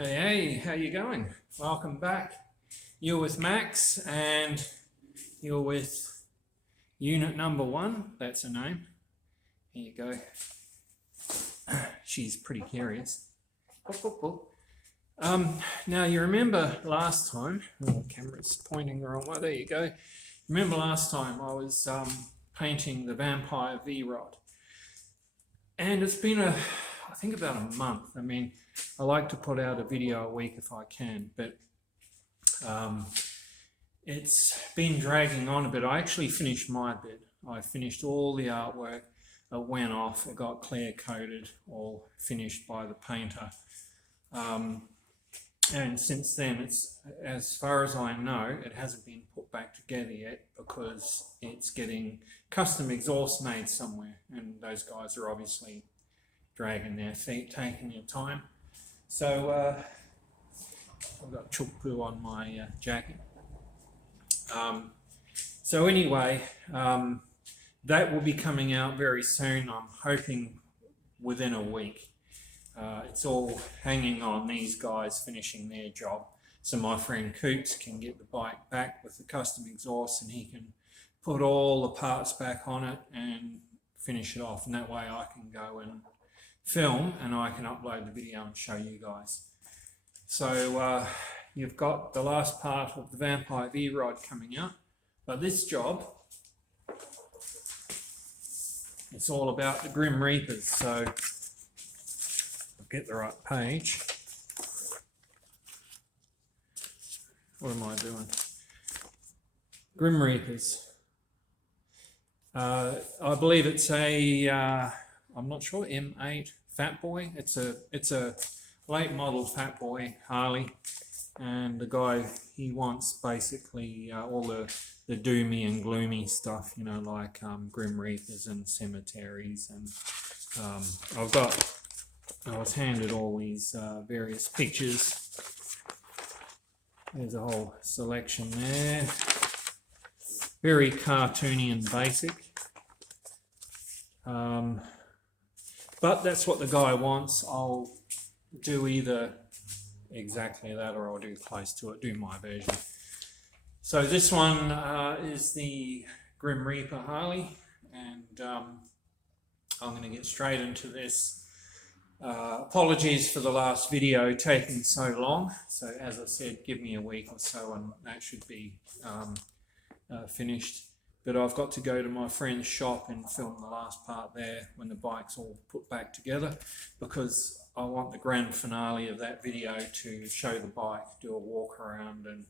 Hey, how you going? Welcome back. You're with Max and you're with unit number 1. That's her name. Here you go. She's pretty curious. Now you remember last time, the camera's pointing the wrong way, there you go. Remember last time I was painting the Vampire V-Rod. And it's been I think about a month. I mean, I like to put out a video a week if I can, but it's been dragging on a bit. I actually finished my bit. I finished all the artwork. It went off. It got clear coated, all finished by the painter. And since then, it's, as far as I know, it hasn't been put back together yet because it's getting custom exhaust made somewhere, and those guys are obviously dragging their feet, taking their time. So I've got chook poo on my jacket. So anyway, that will be coming out very soon. I'm hoping within a week. It's all hanging on these guys finishing their job. So my friend Coops can get the bike back with the custom exhaust, and he can put all the parts back on it and finish it off. And that way I can go and film and I can upload the video and show you guys. So you've got the last part of the Vampire V-Rod coming out. But this job, it's all about the Grim Reapers. So I'll get the right page. What am I doing? Grim Reapers. I believe it's a, I'm not sure, M8 Fat Boy. It's a late model Fat Boy Harley, and the guy, he wants basically all the doomy and gloomy stuff, you know, like Grim Reapers and cemeteries, and I was handed all these various pictures. There's a whole selection there. Very cartoony and basic. But that's what the guy wants. I'll do either exactly that or I'll do close to it, do my version. So this one is the Grim Reaper Harley, and I'm going to get straight into this. Apologies for the last video taking so long. So as I said, give me a week or so and that should be finished. But I've got to go to my friend's shop and film the last part there when the bike's all put back together, because I want the grand finale of that video to show the bike, do a walk around and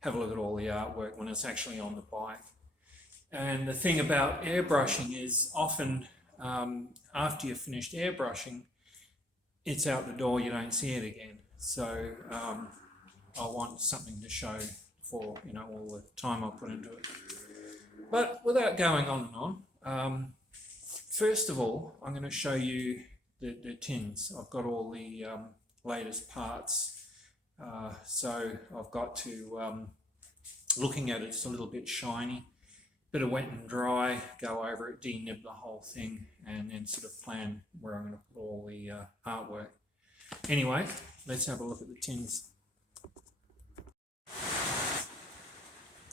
have a look at all the artwork when it's actually on the bike. And the thing about airbrushing is often after you've finished airbrushing, it's out the door, you don't see it again. So I want something to show for, you know, all the time I put into it. But without going on and on, first of all, I'm going to show you the tins. I've got all the latest parts. So I've got to, looking at it, it's a little bit shiny, bit of wet and dry, go over it, denib the whole thing, and then sort of plan where I'm going to put all the artwork. Anyway, let's have a look at the tins.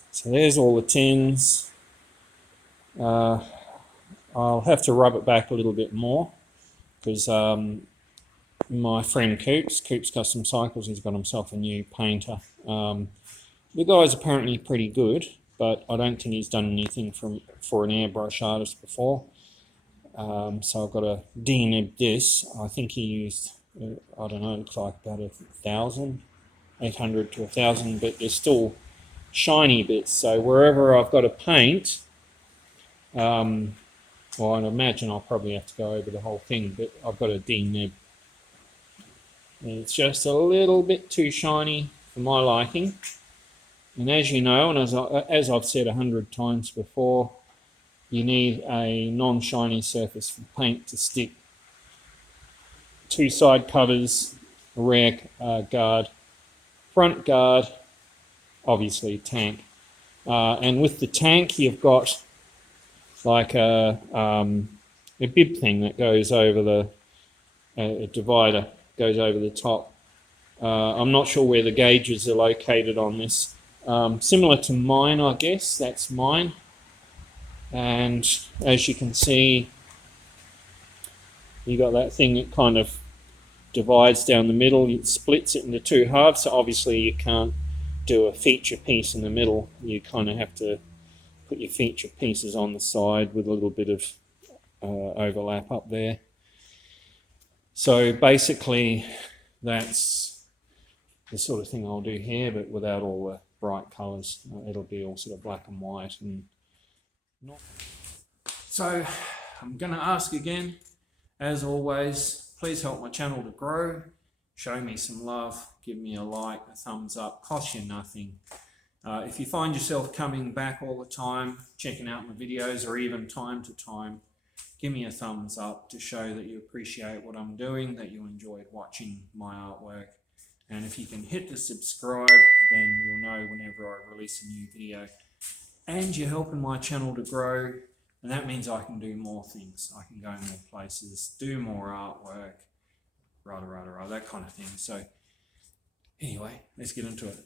So there's all the tins. I'll have to rub it back a little bit more because my friend Coops Custom Cycles, he's got himself a new painter. The guy's apparently pretty good, but I don't think he's done anything for an airbrush artist before. So I've got to denib this. I think he used, I don't know, it looks like about 1,000, 800 to 1,000, but there's still shiny bits. So wherever I've got to paint, well, I'd imagine I'll probably have to go over the whole thing, but I've got to denib. It's just a little bit too shiny for my liking. And as you know, and as I've said 100 times before, you need a non-shiny surface for paint to stick. 2 side covers, a rear guard, front guard, obviously tank. And with the tank, you've got like a bib thing that goes over the a divider, goes over the top. I'm not sure where the gauges are located on this. Similar to mine, I guess. That's mine. And as you can see, you got that thing that kind of divides down the middle. It splits it into two halves. So obviously you can't do a feature piece in the middle. You kind of have to put your feature pieces on the side with a little bit of overlap up there. So basically that's the sort of thing I'll do here, but without all the bright colours. It'll be all sort of black and white. And so I'm going to ask again, as always, please help my channel to grow. Show me some love, give me a like, a thumbs up, costs you nothing. If you find yourself coming back all the time, checking out my videos, or even time to time, give me a thumbs up to show that you appreciate what I'm doing, that you enjoyed watching my artwork. And if you can hit the subscribe, then you'll know whenever I release a new video. And you're helping my channel to grow, and that means I can do more things. I can go more places, do more artwork, that kind of thing. So anyway, let's get into it.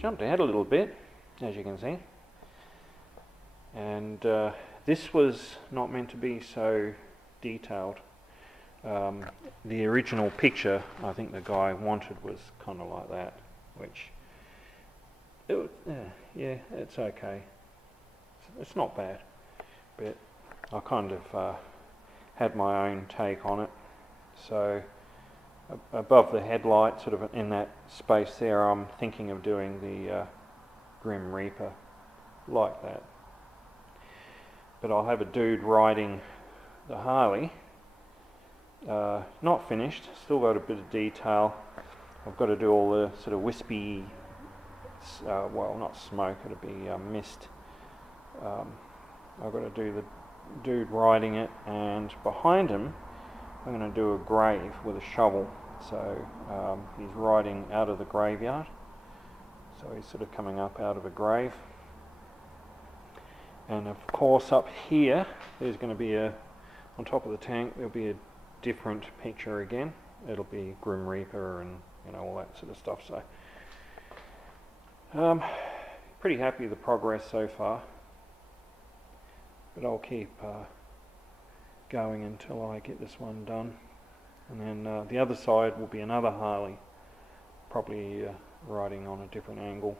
jumped ahead a little bit, as you can see. And this was not meant to be so detailed. The original picture I think the guy wanted was kind of like that, which, yeah, it's okay. It's not bad, but I kind of had my own take on it. So above the headlight, sort of in that space there, I'm thinking of doing the Grim Reaper like that. But I'll have a dude riding the Harley, not finished, still got a bit of detail. I've got to do all the sort of wispy, well, not smoke, it'll be mist. I've got to do the dude riding it, and behind him I'm going to do a grave with a shovel. So he's riding out of the graveyard, so he's sort of coming up out of a grave. And of course up here there's going to be on top of the tank there'll be a different picture again. It'll be Grim Reaper and all that sort of stuff. So pretty happy with the progress so far, but I'll keep going until I get this one done. And then the other side will be another Harley, probably riding on a different angle.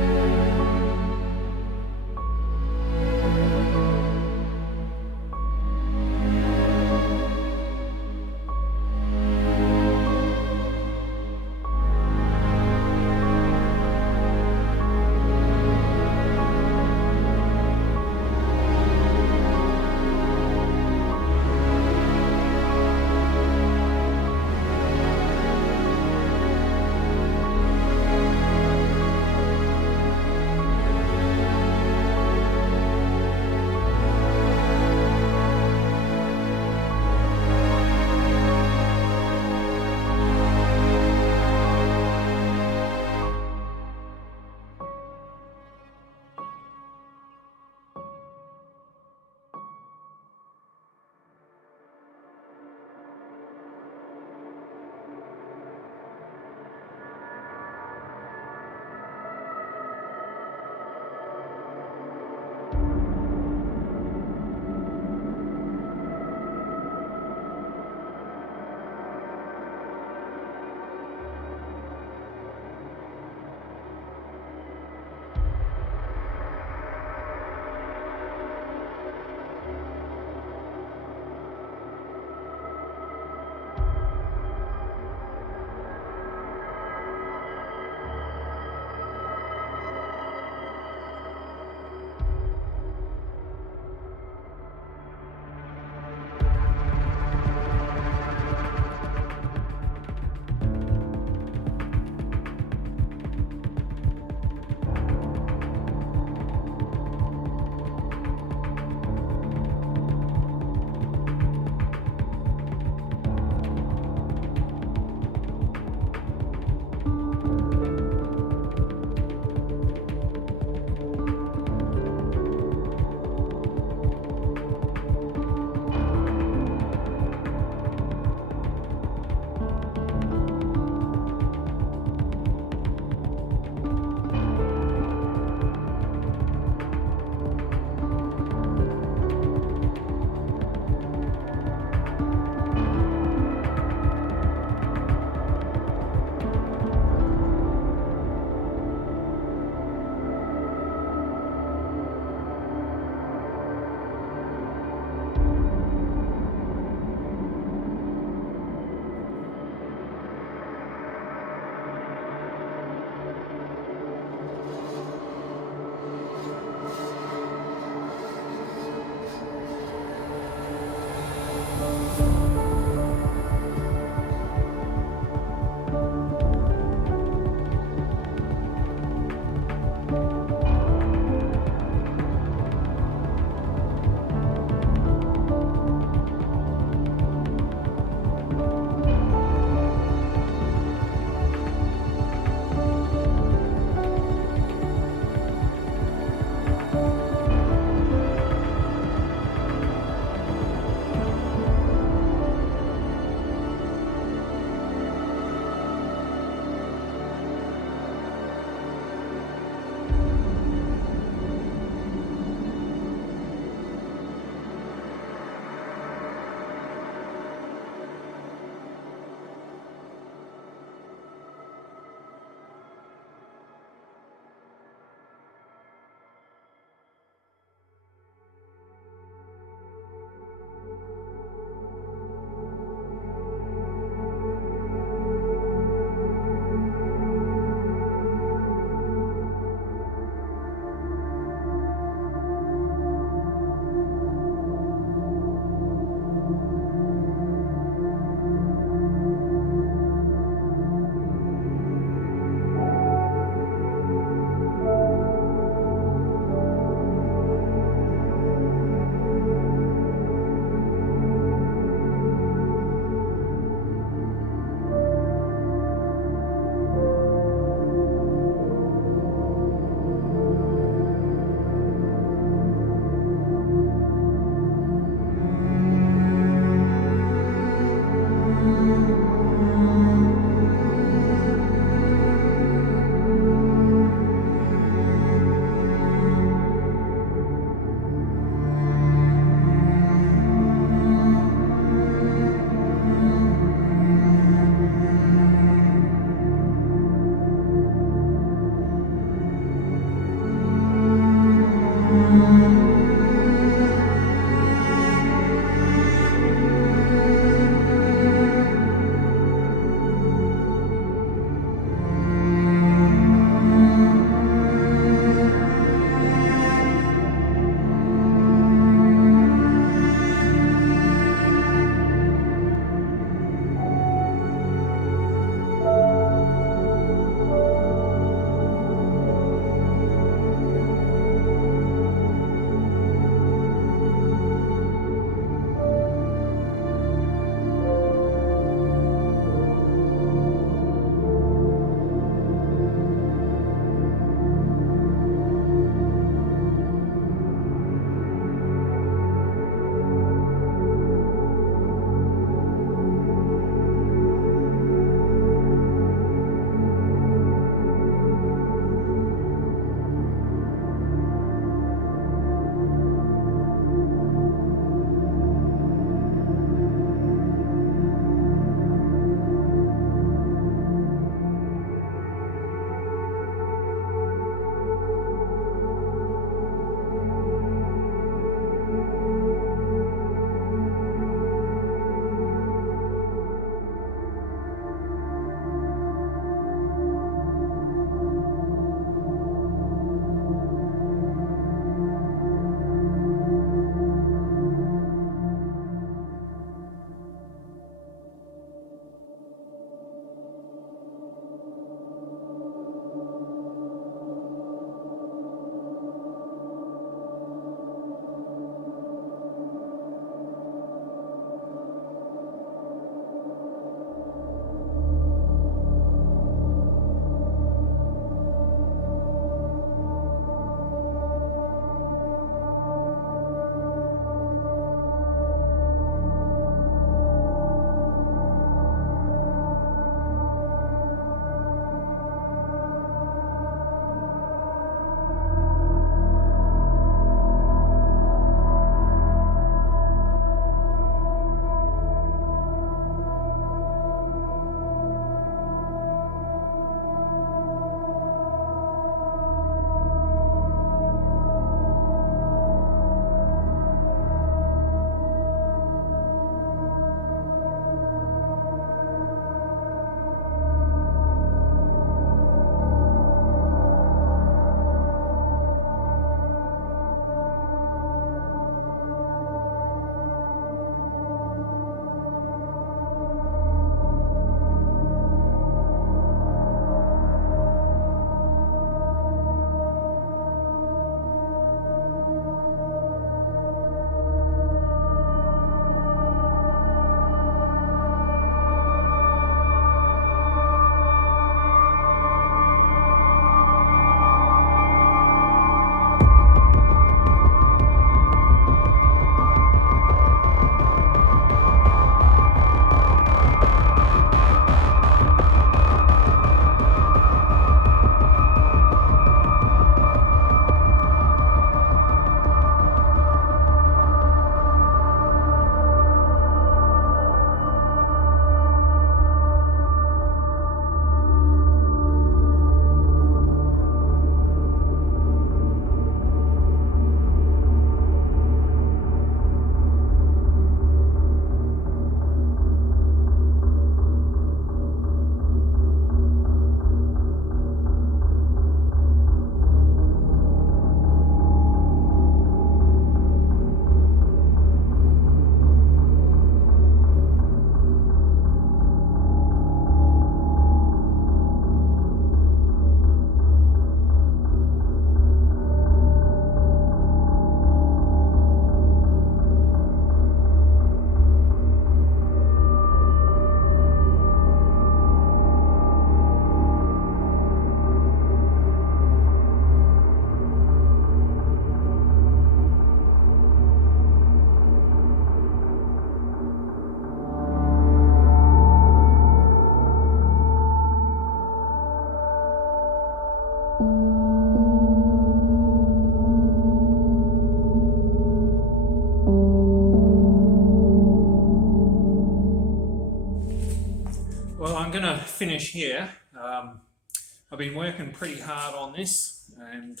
finish here. I've been working pretty hard on this, and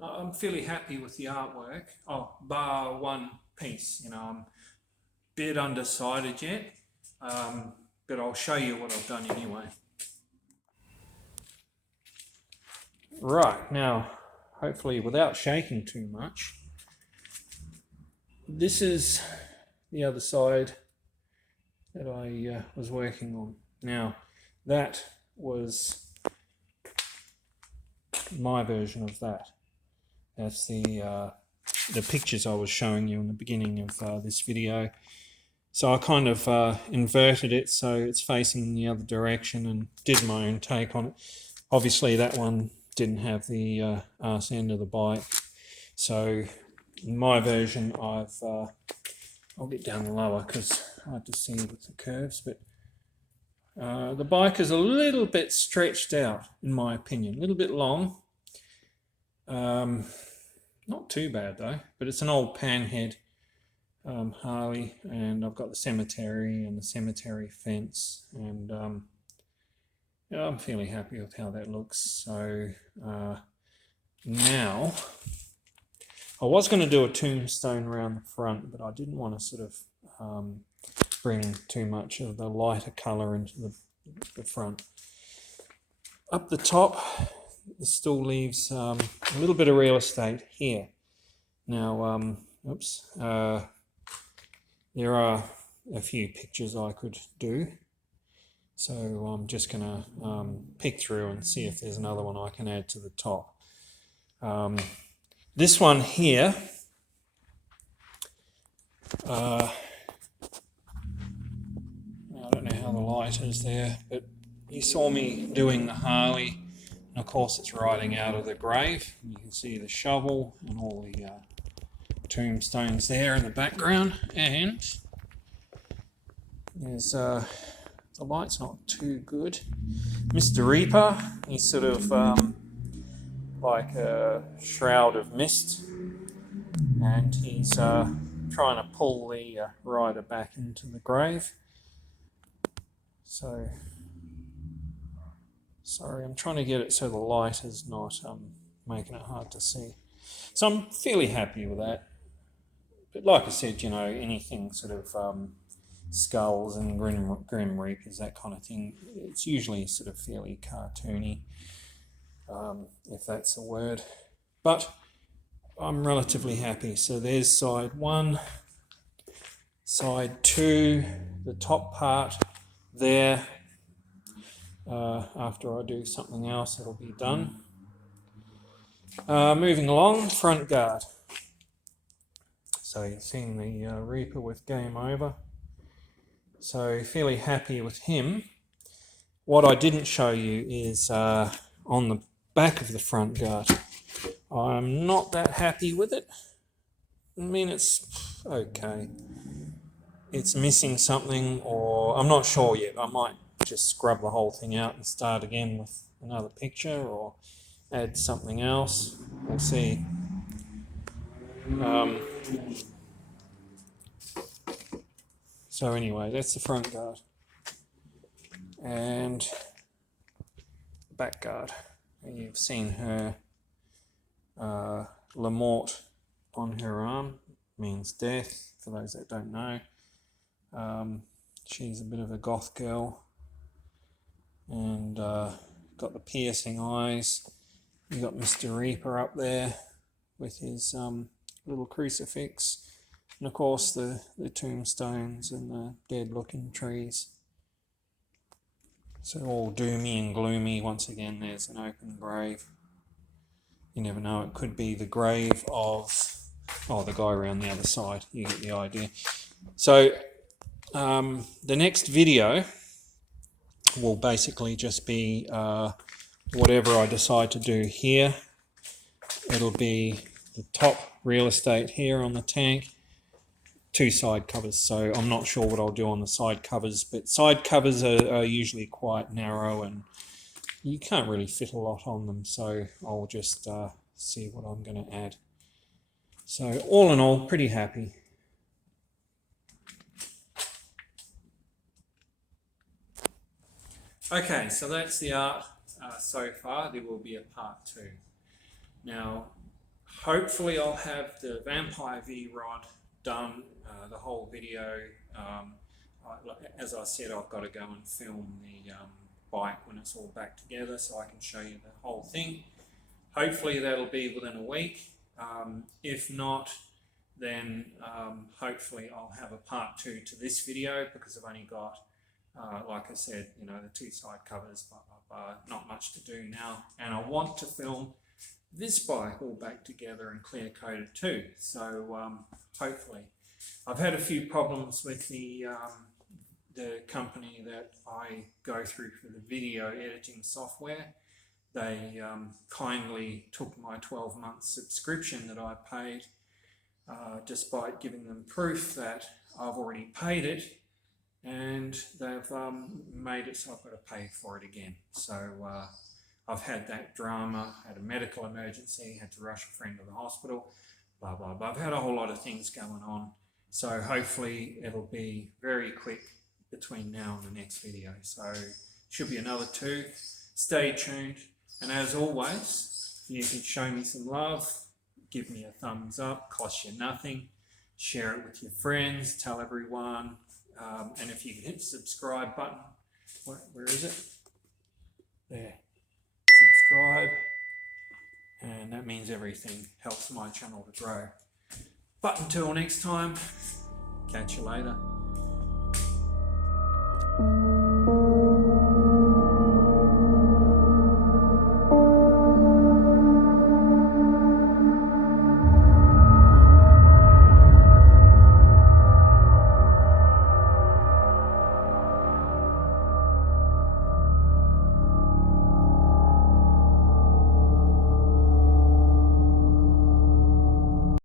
I'm fairly happy with the artwork. Oh, bar one piece, you know, I'm a bit undecided yet, but I'll show you what I've done anyway. Right, now, hopefully without shaking too much, this is the other side that I was working on. Now, that was my version of that. That's the pictures I was showing you in the beginning of this video. So I kind of inverted it so it's facing the other direction and did my own take on it. Obviously that one didn't have the arse end of the bike. So in my version I'll get down lower because it's hard to see with the curves, but the bike is a little bit stretched out in my opinion, a little bit long. Not too bad though, but it's an old panhead Harley, and I've got the cemetery and the cemetery fence, and yeah, I'm fairly happy with how that looks. So now I was going to do a tombstone around the front, but I didn't want to sort of bring too much of the lighter colour into the front. Up the top, this still leaves a little bit of real estate here. Now, there are a few pictures I could do, so I'm just going to pick through and see if there's another one I can add to the top. This one here, I don't know how the light is there, but you saw me doing the Harley, and of course it's riding out of the grave. You can see the shovel and all the tombstones there in the background, and there's the light's not too good. Mr. Reaper, he's sort of like a shroud of mist, and he's trying to pull the rider back into the grave. So sorry, I'm trying to get it so the light is not making it hard to see. So I'm fairly happy with that. But like I said, you know, anything sort of skulls and grim reapers, that kind of thing, it's usually sort of fairly cartoony, if that's a word. But I'm relatively happy. So there's side one, side two, the top part there. After I do something else, it'll be done. Moving along, front guard. So you're seeing the Reaper with Game Over. So fairly happy with him. What I didn't show you is on the back of the front guard. I'm not that happy with it. I mean, it's okay. It's missing something, or I'm not sure yet. I might just scrub the whole thing out and start again with another picture, or add something else. We'll see. So anyway, that's the front guard. And back guard. You've seen her LaMorte on her arm, means death, for those that don't know. She's a bit of a goth girl, and got the piercing eyes. You got Mr. Reaper up there with his little crucifix, and of course the tombstones and the dead looking trees. So all doomy and gloomy. Once again, there's an open grave. You never know, it could be the grave of the guy around the other side. You get the idea. So the next video will basically just be whatever I decide to do here. It'll be the top real estate here on the tank, 2 side covers. So I'm not sure what I'll do on the side covers, but side covers are usually quite narrow and you can't really fit a lot on them. So I'll just see what I'm going to add. So all in all, pretty happy. Okay, so that's the art so far. There will be a part 2. Now, hopefully I'll have the Vampire V-Rod done, the whole video. As I said, I've got to go and film the bike when it's all back together so I can show you the whole thing. Hopefully that'll be within a week. If not, then hopefully I'll have a part 2 to this video, because I've only got, like I said, you know, the 2 side covers, not much to do now. And I want to film this bike all back together and clear coated too. So hopefully. I've had a few problems with the company that I go through for the video editing software. They kindly took my 12-month subscription that I paid, despite giving them proof that I've already paid it, and they've made it so I've got to pay for it again. So I've had that drama, had a medical emergency, had to rush a friend to the hospital, blah, blah, blah. I've had a whole lot of things going on. So hopefully it'll be very quick between now and the next video. So should be another 2. Stay tuned. And as always, if you can show me some love, give me a thumbs up, costs you nothing. Share it with your friends, tell everyone. And if you can hit the subscribe button, where is it? There. Subscribe. And that means everything, helps my channel to grow. But until next time, catch you later.